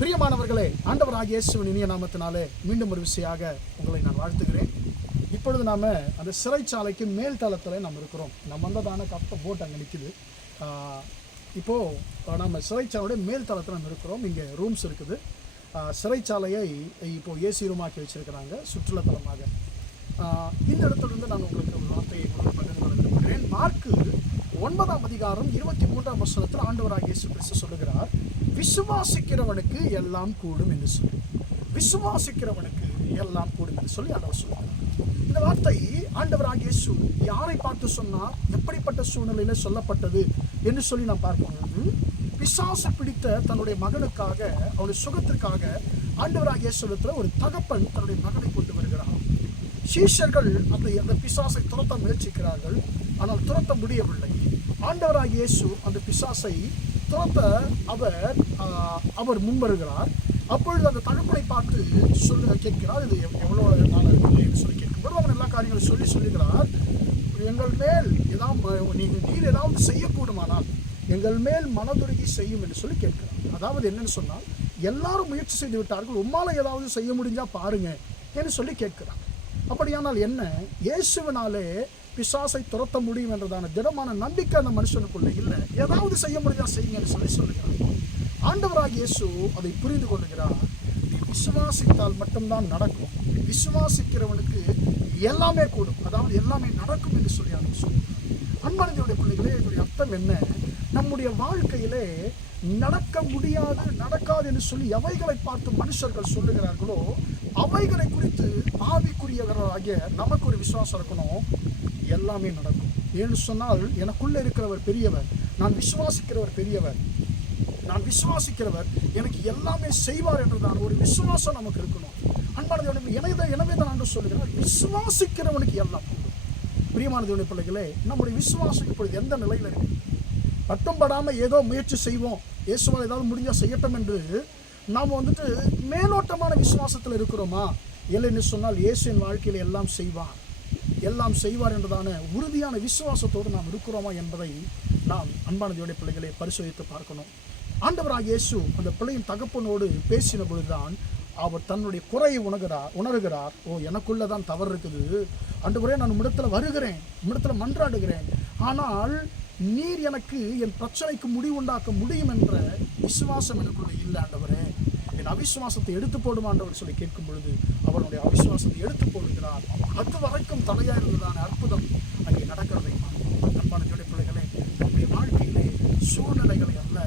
பிரியமானவர்களே, ஆண்டவராகிய இயேசுவின் இனிய நாமத்தினாலே மீண்டும் ஒரு விஷயமாக உங்களை நான் வாழ்த்துகிறேன். இப்பொழுது நாம் அந்த சிறைச்சாலைக்கு மேல் தளத்தில் நாம் இருக்கிறோம். நம்ம வந்ததான போட் அங்கே நிற்குது. இப்போது நம்ம சிறைச்சாலையோட மேல் தளத்தில் நம்ம இருக்கிறோம். இங்கே ரூம்ஸ் இருக்குது. சிறைச்சாலையை இப்போது ஏசி ரூமாக்கி வச்சுருக்கிறாங்க சுற்றுலாத்தலமாக. இந்த இடத்துலேருந்து நான் உங்களுக்கு ஒரு வார்த்தையை பகிர்ந்து கொள்ள விரும்புகிறேன். மார்க்கு 9ஆம் அதிகாரம் 23ஆம் வசனத்தில் ஆண்டவராகிய இயேசு கிறிஸ்து சொல்லுகிறார், விசுவாசிக்கிறவனுக்கு எல்லாம் கூடும் என்று சொல்லி. விசுவாசிக்கிறவனுக்கு எல்லாம் கூடும் என்று சொல்லி ஆண்டவர் சொல்லுகிறார். இந்த வார்த்தை ஆண்டவராகிய இயேசு யாரை பார்த்து சொன்னார், எப்படிப்பட்ட சூழ்நிலையில் சொல்லப்பட்டது என்று சொல்லி நாம் பார்க்கும்போது, பிசாசு பிடித்த தன்னுடைய மகனுக்காக, அவனுடைய சுகத்திற்காக ஆண்டவராகிய இயேசுவிடத்தில் ஒரு தகப்பன் தன்னுடைய மகனை கொண்டு வருகிறார். சீஷர்கள் அந்த பிசாசை துரத்த முயற்சிக்கிறார்கள், ஆனால் துரத்த முடியவில்லை. ஆண்டவராகிய இயேசு அந்த பிசாசை துரத்த அவர் முன்வருகிறார். அப்பொழுது அந்த தகப்பனை பார்த்து கேட்கிறார், இது எவ்வளோ நாள் இருக்குது என்று சொல்லி கேட்கும்போது அவர் எல்லா காரியங்களும் சொல்லுகிறார், எங்கள் மேல் நீர் ஏதாவது செய்யக்கூடுமானால் எங்கள் மேல் மனதுருகி செய்யும் என்று சொல்லி கேட்கிறார். அதாவது என்னன்னு சொன்னால், எல்லாரும் முயற்சி செய்து விட்டார்கள், உம்மால ஏதாவது செய்ய முடிஞ்சா பாருங்க என்று சொல்லி கேட்கிறார். அப்படியானால் என்ன, இயேசுவினாலே பிசாசை துரத்த முடியும் என்றதான திடமான நம்பிக்கை அந்த மனுஷனுக்குள்ள இல்லை. ஏதாவது செய்ய முடிஞ்சா செய்யுங்கன்னு சொல்லுகிறார். ஆண்டவராகிய இயேசு அதை புரிந்து கொள்ளுகிறார். நீ விசுவாசித்தால் மட்டும்தான் நடக்கும், விசுவாசிக்கிறவனுக்கு எல்லாமே கூடும், அதாவது எல்லாமே நடக்கும் என்று சொல்லி அவர் சொல்லுகிறார். அன்பானவருடைய பிள்ளைகளே, இதனுடைய அர்த்தம் என்ன? நம்முடைய வாழ்க்கையிலே நடக்க முடியாது, நடக்காது என்று சொல்லி எவைகளை பார்த்து மனுஷர்கள் சொல்லுகிறார்களோ அவைகளை குறித்து ஆவிக்குரியவராகிய நமக்கு ஒரு விசுவாசம் இருக்கணும். எல்லாமே நடக்கும். ஏன்னு சொன்னால், எனக்குள்ள இருக்கிறவர் பெரியவர், நான் விசுவாசிக்கிறவர் பெரியவர், நான் விசுவாசிக்கிறவர் எனக்கு எல்லாமே செய்வார் என்றுதான் ஒரு விசுவாசம் நமக்கு இருக்கணும். அன்பானது எனவே தான் ஆண்டு சொல்லுகிறார், விசுவாசிக்கிறவனுக்கு எல்லாம் கூடும். பிரியமானது பிள்ளைகளே, நம்முடைய விசுவாசம் இப்பொழுது எந்த நிலையில் இருக்கு? பட்டம் படாமல் ஏதோ முயற்சி செய்வோம், இயேசுவால் ஏதாவது முடிஞ்சால் செய்யட்டும் என்று நாம் மேலோட்டமான விசுவாசத்தில் இருக்கிறோமா? இல்லைன்னு சொன்னால், இயேசுவின் வாழ்க்கையில் எல்லாம் செய்வார் என்றதான உறுதியான விசுவாசத்தோடு நாம் இருக்கிறோமா என்பதை நாம் அன்பானதையோட பிள்ளைகளை பரிசோதித்து பார்க்கணும். ஆண்டவராகிய இயேசு அந்த பிள்ளையின் தகப்பனோடு பேசின பொழுதுதான் அவர் தன்னுடைய குறையை உணர்கிறார். எனக்குள்ளதான் தவறு இருக்குது ஆண்டவரே, நான் உம்மிடத்தில் வருகிறேன், உம்மிடத்தில் மன்றாடுகிறேன், ஆனால் நீர் எனக்கு என் பிரச்சனைக்கு முடிவுண்டாக்க முடியும் என்ற விசுவாசம் எனக்குள்ள இல்லை ஆண்டவரே, என் அவிசுவாசத்தை எடுத்து போடும் ஆண்டவர் சொல்லி கேட்கும் பொழுது அவருடைய அவிசுவாசத்தை எடுத்து போடுகிறார். அது வரைக்கும் தடையா இருந்ததான அற்புதம் அங்கே நடக்கிறதை அன்பான பிள்ளைகளே, நம்முடைய வாழ்க்கையிலே சூழ்நிலைகளை அல்ல,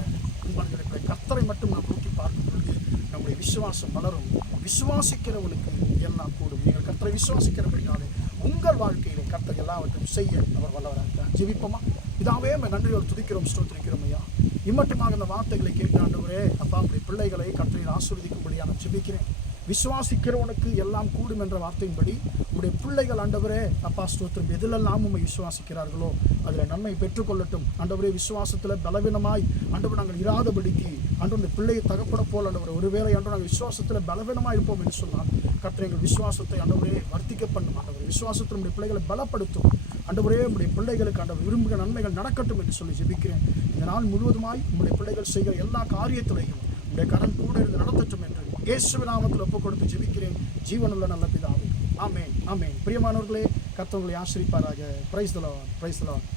அன்பான பிள்ளை கர்த்தரை மட்டும் நாம் நோக்கி பார்க்கும் பொழுது நம்முடைய விசுவாசம் வளரும். விசுவாசிக்கிறவனுக்கு எல்லாம் கூடும். நீங்கள் கர்த்தரை விசுவாசிக்கிறபடினாலே உங்கள் வாழ்க்கையிலே கர்த்தர் எல்லாவற்றையும் செய்ய அவர் வல்லவராக. ஜெபிப்போமா? இதாவே நன்றியோடு துதிக்கிறோம், ஸ்தோத்திரிக்கிறோம் ஐயா. இம்மட்டுமாக இந்த வார்த்தைகளை கேட்டு ஆண்டவரே, அப்பா உடைய பிள்ளைகளை கர்த்தரில் ஆசீர்வதிக்கும்படியாக நான் ஜெபிக்கிறேன். விசுவாசிக்கிறவனுக்கு எல்லாம் கூடும் என்ற வார்த்தையின்படி உடைய பிள்ளைகள் ஆண்டவரே, அப்பா ஸ்தோத்திரம், எதிலெல்லாம் உண்மை விசுவாசிக்கிறார்களோ அதில் நன்மை பெற்றுக்கொள்ளட்டும். ஆண்டவரே, விசுவாசத்தில் பலவீனமாய் ஆண்டவர் நாங்கள் இராதபடிக்கு ஆண்டவர் பிள்ளையை தகப்பட போல் ஆண்டவர் ஒருவேளை ஆண்டவர் நாங்கள் விசுவாசத்தில் பலவீனமாக இருப்போம் என்று சொன்னால் கர்த்தர் எங்கள் விசுவாசத்தை ஆண்டவரே வர்த்திக்க பண்ணும். ஆண்டவர் விசுவாசத்தில் நம்முடைய பிள்ளைகளை பலப்படுத்தும். ஆண்டவரே, நம்முடைய பிள்ளைகளுக்கு ஆண்டவர் விரும்புகிற நன்மைகள் நடக்கட்டும் என்று சொல்லி ஜெபிக்கிறேன். இந்த நாள் முழுவதுமாய் நம்முடைய பிள்ளைகள் செய்கிற எல்லா காரியத்திலையும் உடைய கரம் கூட இருந்து நடத்தட்டும் என்று இயேசுவின் நாமத்தில் ஒப்புக் கொடுத்து ஜெபிக்கிறேன், ஜீவனுள்ள நல்ல பிதாவே. ஆமென், ஆமென். பிரியமானவர்களே, கர்த்தர் உங்களை ஆசீர்வதிப்பாராக. Praise the Lord, praise the Lord.